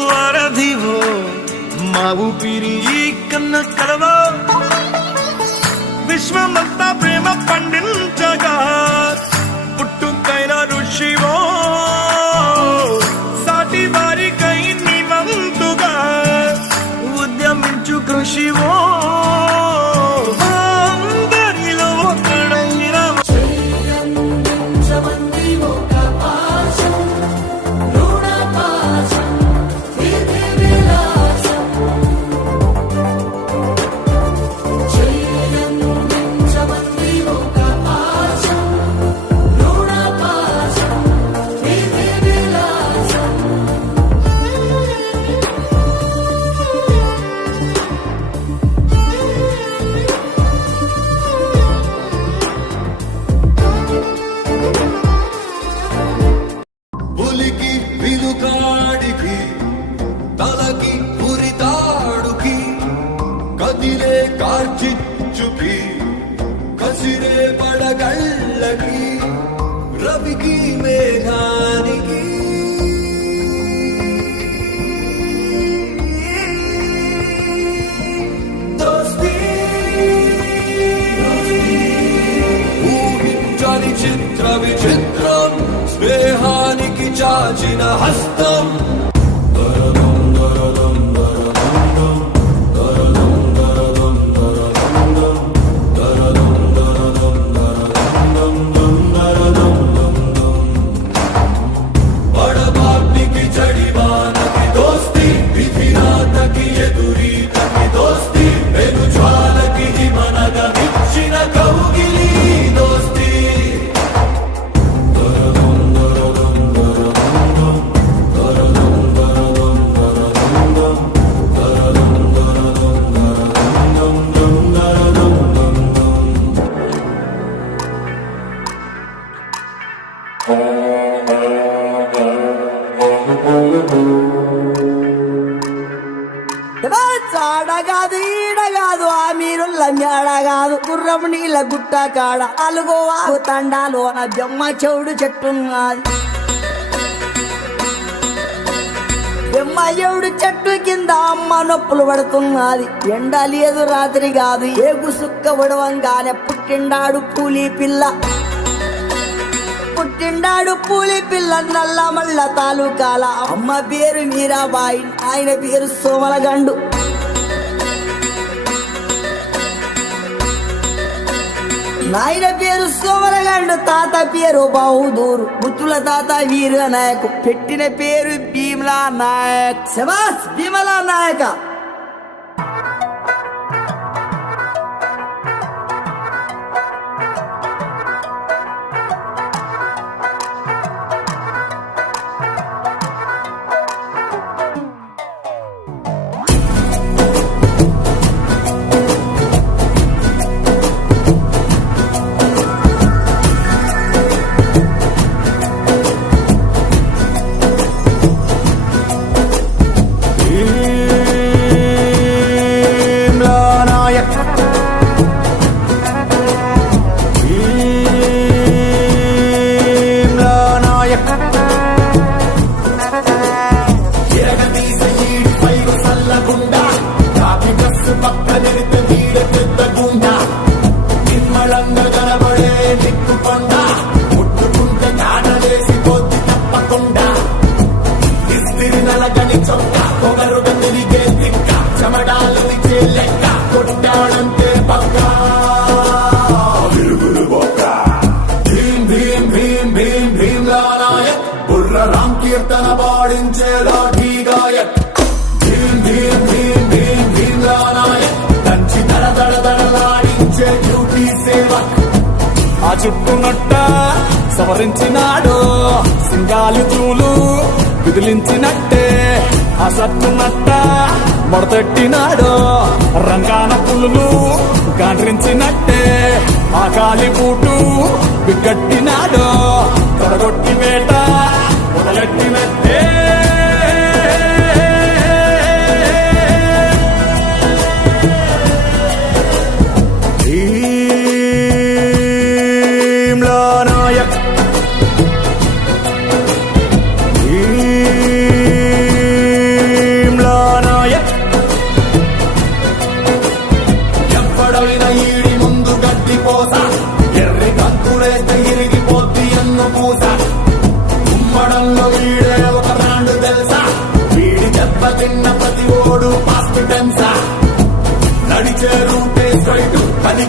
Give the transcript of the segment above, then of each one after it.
వారధివో మా ఊపిరి కన్న కలవో విశ్వమంతా ప్రేమ పండించగా పుట్టుకైన ఋషివో సాటి వారికై నివంతుగా ఉద్యమించు కృషివో తలకి ఉరితాడుకి కదిలే కార్చిచ్చుకి కసిరే పడగళ్ళకి రవికి మేఘానికి దోస్తీ ఊహించని చిత్ర విచిత్రం స్నేహానికి చాచిన హస్తం చాడగాదు ఈడగాదు ఆ మీరుల్ల మేడగాదు గుర్రం నీళ్ళ గుట్ట కాడ అలుగోవా తండాలోన జమ్మ చెవుడు చెట్టున్నది జమ్మ చెవుడు చెట్టు కింద అమ్మ నొప్పులు పడుతున్నది ఎండ లేదు రాత్రి కాదు ఏగు సుక్క ఉడవంగానే పుట్టిండాడు పూలి పిల్ల పుట్టిండాడు పూలి పిల్ల నల్ల మల్ల తాలూకాల అమ్మ పేరు మీరాబాయి ఆయన పేరు సోమలగండు నాయన పేరు సోమలగండు తాత పేరు బహదూరు ముత్తుల తాత వీర నాయక్ పెట్టిన పేరు భీమలా నాయక్ శబాస్ భీమలా నాయక కీర్తన పాడించే లాఠీ గాయక్ భీం భీం భీం భీం భీమ్లా నాయక్ దంచి దడ దడ దడలాడించే డ్యూటీ సేవక్ ఆ చుట్టునట్ట సవరించినాడు సింగాలి చూలు విదిలించినట్టే ఆ సట్టునట్ట మొడతెట్టినాడు రంగాన పులులు గాండ్రించినట్టే ఆ కాలి బూటు బిగ్గట్టినాడు తొడగొట్టి వేట మొదలెట్టినట్టే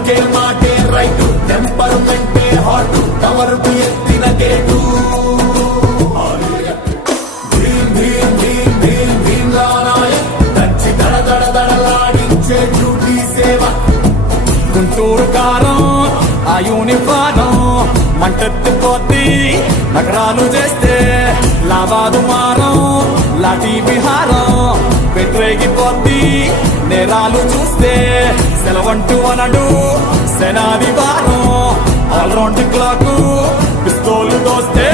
ఒకే మాటే రైటు టెంపర్మెంటే హాట్ కవరుకు ఎత్తిన గేటు భీం భీం భీం భీం భీం నాయక్ దంచి దడ దడ దడలాడించే డ్యూటీ సేవ గుంటూరు కారం ఆ యూనిఫారం మంటెత్తిపోద్ది నగరాలు చేస్తే లాభాదు మారం లాఠీ విహారం పెట్టరేగిపోద్ది నేరాలు చూస్తే సెలవంటూ అనడు సెనాది వారం ఆల్రౌండ్ క్లాక్ పిస్తోలు దోస్తే